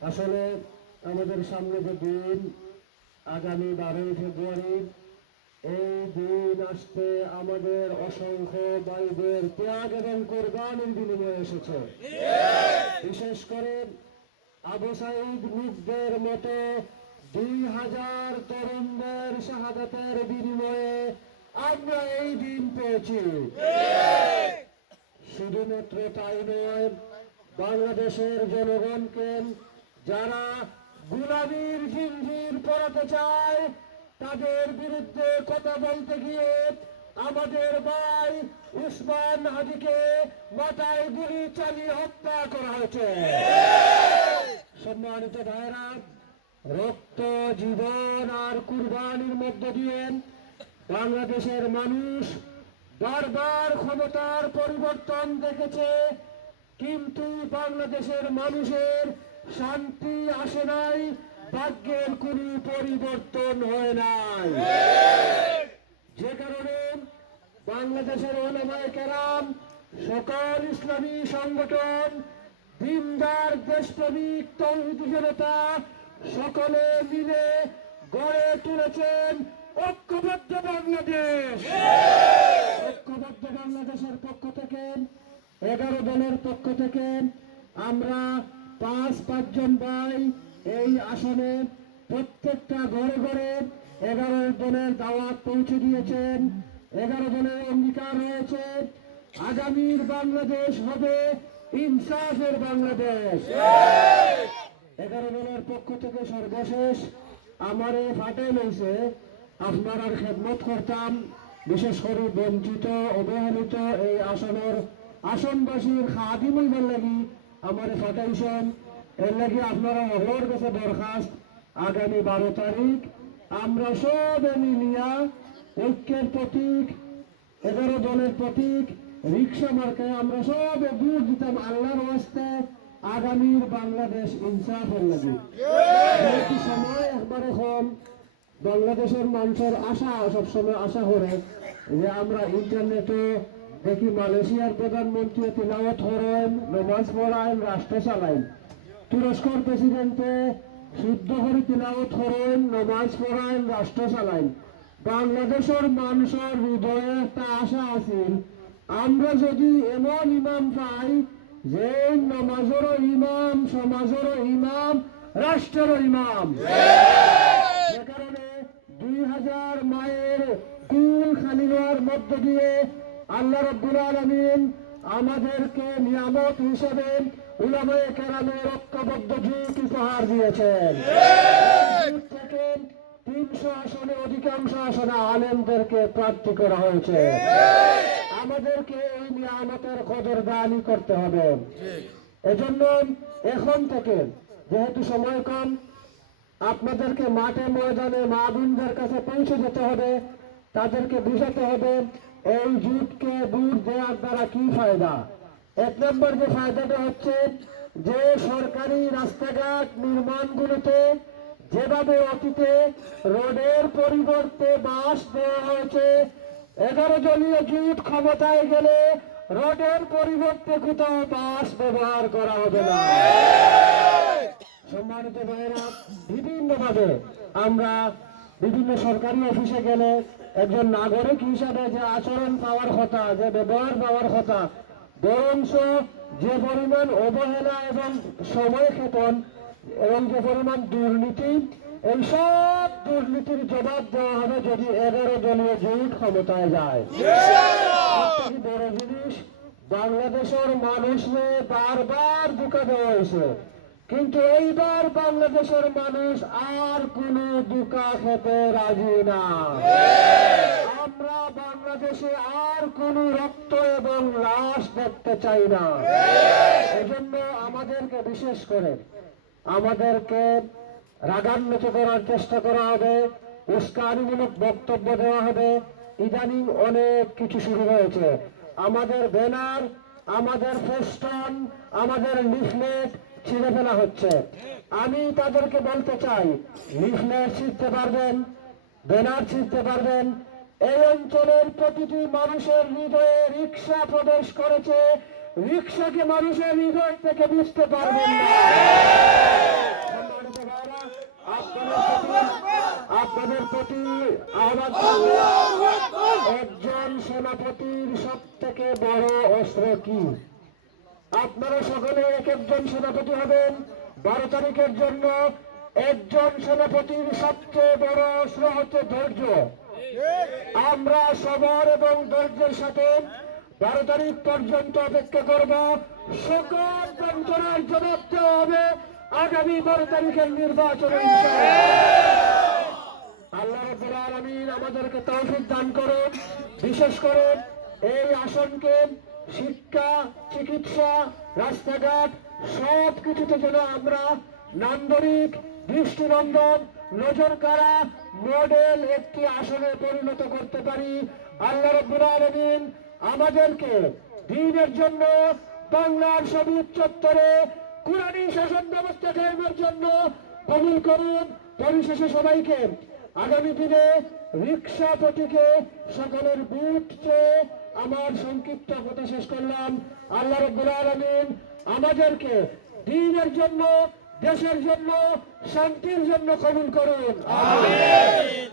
আসলে আমাদের সামনে যে দিন আগামী 12ই ফেব্রুয়ারি, এই দিন আসতে আমাদের অসংখ্য ভাইদের ত্যাগ এবং কোরবানির বিনিময়ে এসেছে। বিশেষ করে আবু সাঈদ মুগ্ধের মতো 2000 তরুণদের শাহাদাতের বিনিময়ে আমরা এই দিন পেয়েছি। শুধুমাত্র তাই নয়, বাংলাদেশের জনগণকে যারা গোলামীর জিঞ্জির পরাতে চায় তাদের বিরুদ্ধে কথা বলতে গিয়ে আমাদের ভাই উসমান হাদিকে মাথায় গুলি চালিয়ে হত্যা করা হয়েছে। সম্মানিত ভাইরা, রক্ত, জীবন আর কুরবানির মধ্য দিয়ে বাংলাদেশের মানুষ বারবার ক্ষমতার পরিবর্তন দেখেছে, কিন্তু বাংলাদেশের মানুষের শান্তি আসে নাই, ভাগ্যের কোনো পরিবর্তন হয় নাই। যে কারণে বাংলাদেশের ওলামায়ে কেরাম, সকল ইসলামী সংগঠন, দিনদার দেশপ্রেমিক তৌহিদি জনতা সকলে মিলে গড়ে তুলেছেন ঐক্যবদ্ধ বাংলাদেশ। ঐক্যবদ্ধ বাংলাদেশের পক্ষ থেকে 11 দলের পক্ষ থেকে আমরা 5 ভাই এই আসনে প্রত্যেকটা ঘরে ঘরে 11 জনের দাওয়াত পৌঁছে দিয়েছেন। 11 জনের অঙ্গীকার রয়েছে, আগামীর বাংলাদেশ হবে ইনসাফের বাংলাদেশ। 11 দলের পক্ষ থেকে সর্বশেষ আমারে ফাটে লইছে আপনার আর খেদমত করতাম, বিশেষ করে বঞ্চিত অবহেলিত এই আসনের আসনবাসীর খাদিম হইবার লাগি আমারে ফাটাইছেন। এর লাগি আপনারা অহর কাছে দরখাস্ত, আগামী 12 তারিখ আমরা সবে মিলিয়া ঐক্যের প্রতীক, 11 দলের প্রতীক রিক্সা মার্কায় আমরা সবে ভোট দিতাম আল্লাহর ওয়াস্তে আগামীর বাংলাদেশ ইনসাফের লাগি। সময় একবারে কম, বাংলাদেশের মানুষের আশা সবসময় আশা করে যে আমরা ইন্টারনেটে দেখি মালয়েশিয়ার প্রধানমন্ত্রী তিলাওয়াত করেন, নামাজ পড়ায়, রাষ্ট্র চালায়। তুরস্কর প্রেসিডেন্টে শুদ্ধ করে তিলাওয়াত করেন, নামাজ পড়ায়, রাষ্ট্র চালায়। বাংলাদেশের মানুষের হৃদয়ে একটা আশা আছে, আমরা যদি এমন ইমাম পাই যে নামাজেরও ইমাম, সমাজেরও ইমাম, রাষ্ট্রেরও ইমাম। যে কারণে 2000 মায়ের কুল খালি হওয়ার মধ্য দিয়ে আল্লাহ রাব্বুল আলামিন আমাদেরকে নিয়ামত হিসেবে উলামায়ে কেরামের ঐক্যবদ্ধ জোট উপহার দিয়েছেন। 300 আসনে অধিকাংশ আসনে আলেমদেরকে প্রার্থী করা হয়েছে। আমাদেরকে এই নিয়ামতের কদরদানি করতে হবে। এজন্য এখন থেকে, যেহেতু সময় কম, আপনাদেরকে মাঠে ময়দানে মা বোনদের কাছে পৌঁছে যেতে হবে, তাদেরকে বুঝাতে হবে এই জুটকে ভোট দেওয়ার দ্বারা কি ফায়দা। 1 নম্বর যে ফায়দাটা হচ্ছে, যে সরকারি রাস্তাঘাট নির্মাণগুলোতে যেভাবে অতীতে রোডের পরিবর্তে বাঁশ দেওয়া হয়েছে, 11 দলীয় জোট ক্ষমতায় গেলে রোডের পরিবর্তে কোথাও বাঁশ ব্যবহার করা হবে না। সম্মানিত ভাইরা, বিভিন্নভাবে আমরা বিভিন্ন সরকারি অফিসে গেলে একজন নাগরিক হিসাবে যে আচরণ পাওয়ার কথা, যে ব্যবহার পাওয়ার কথা, বরঞ্চ যে পরিমাণ অবহেলা এবং সময় ক্ষেপণ এবং যে পরিমাণ দুর্নীতি, এই সব দুর্নীতির জবাব দেওয়া হবে যদি 11 দলীয় জোট ক্ষমতায় যায়। বড় জিনিস, বাংলাদেশের মানুষকে বারবার ধোঁকা দেওয়া হয়েছে, কিন্তু এইবার বাংলাদেশের মানুষ আর কোন ধোঁকা খেতে রাজি না। আমরা বাংলাদেশে আর কোন রক্ত এবং লাশ দেখতে চাই না। এজন্য আমাদেরকে বিশেষ করে আমাদেরকে রাগান্বিত করার চেষ্টা করা হবে, উস্কানিমূলক বক্তব্য দেওয়া হবে। ইদানিং অনেক কিছু শুরু হয়েছে, আমাদের ব্যানার, আমাদের ফেস্টন, আমাদের লিফলেট ছিঁড়ে ফেলা হচ্ছে। আমি তাদেরকে বলতে চাই, লিফলেট ছিঁড়তে পারবেন, ব্যানার ছিঁড়তে পারবেন, এই অঞ্চলের প্রতিটি মানুষের হৃদয়ে রিক্সা প্রবেশ করেছে, রিক্সাকে মানুষের হৃদয় থেকে বুঝতে পারবেন না। সম্মানিত ভাইরা, আপনাদের প্রতি আহ্বান করব, একজন সেনাপতির সব থেকে বড় অস্ত্র কি? আপনারা সকলে এক একজন সেনাপতি হবেন। 12 তারিখের জন্য একজন সেনাপতির সবচেয়ে বড় অস্ত্র হচ্ছে ধৈর্য। আমরা সবার এবং ধৈর্যের সাথে 12 তারিখ পর্যন্ত অপেক্ষা করব। সকল যন্ত্রণার জবাব দেওয়া হবে আগামী 12 তারিখের নির্বাচনে। আল্লাহ রাব্বুল আলামিন আমাদেরকে তৌফিক দান করুন। বিশেষ করে এই আসনকে শিক্ষা, চিকিৎসা, রাস্তাঘাট সব কিছুতে যেন আমরা নান্দনিক, দৃষ্টিনন্দন, নজর কাড়া মডেল একটি আসনে পরিণত করতে পারি। আল্লাহ রাব্বুল আলামিন আমাদেরকে দ্বীনের জন্য, বাংলার শহীদ চত্বরে কুরআনী শাসন ব্যবস্থা কায়েমের জন্য কবুল করুন। পরিশেষে সবাইকে আগামী দিনে রিক্সা প্রতীকে সকলের ভোট চেয়ে আমার সংক্ষিপ্ত কথা শেষ করলাম। আল্লাহ রাব্বুল আলামিন আমাদেরকে দ্বীনের জন্য, দেশের জন্য, শান্তির জন্য কবুল করুন। আমিন।